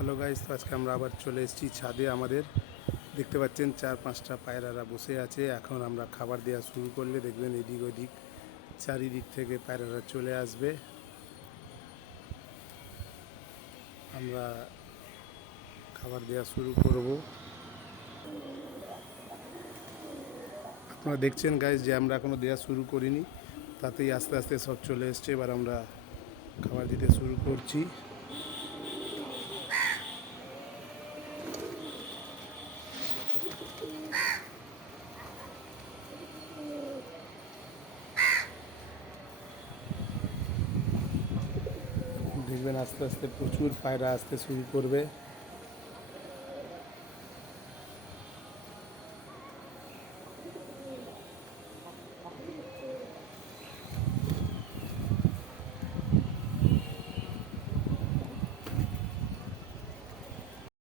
Hello guys, তো আজকে আমরা আবার চলে এসেছি ছাদে। আমাদের দেখতে পাচ্ছেন 4-5টা পায়রারা বসে আছে। এখন আমরা খাবার দেওয়া শুরু করলে দেখবেন এদিক ওদিক চারিদিক থেকে পায়রারা চলে আসবে। আমরা খাবার দেওয়া শুরু করব। আপনারা দেখছেন গাইস যে আমরা এখনো দেওয়া শুরু করিনি, তাতেই আস্তে আস্তে সব চলে এসছে। এবার আমরা খাবার দিতে শুরু করছি। দেখবেন আস্তে আস্তে প্রচুর পায়রা আসতে শুরু করবে।